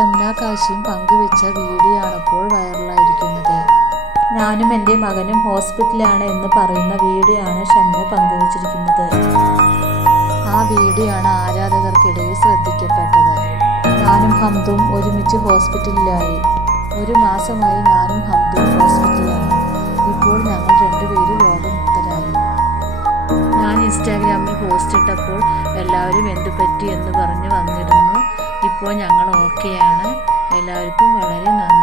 ഷംന കാശിയും പങ്കുവെച്ച വീഡിയോ ആണ് ഇപ്പോൾ വൈറലായിരിക്കുന്നത്. ഞാനും എന്റെ മകനും ഹോസ്പിറ്റലാണ് എന്ന് പറയുന്ന വീഡിയോ ആണ് ഷംന പങ്കുവച്ചിരിക്കുന്നത്. ആ വീഡിയോ ആണ് ആരാധകർക്കിടയിൽ ശ്രദ്ധിക്കപ്പെട്ടത്. ഞാനും ഹംദും ഒരുമിച്ച് ഹോസ്പിറ്റലിലായി. ഒരു മാസമായി ഞാനും ഹംദും ഹോസ്പിറ്റലിലാണ്. ഇപ്പോൾ ഞങ്ങൾ രണ്ടുപേരും രോഗമുക്തരായി. ഞാൻ ഇൻസ്റ്റാഗ്രാമിൽ പോസ്റ്റ് ഇട്ടപ്പോൾ എല്ലാവരും എന്തു പറ്റി എന്ന് പറഞ്ഞ് വന്നിരുന്നു. ഇപ്പോൾ ഞങ്ങൾ ഓക്കെയാണ്. എല്ലാവർക്കും വളരെ നന്ദിയുണ്ട്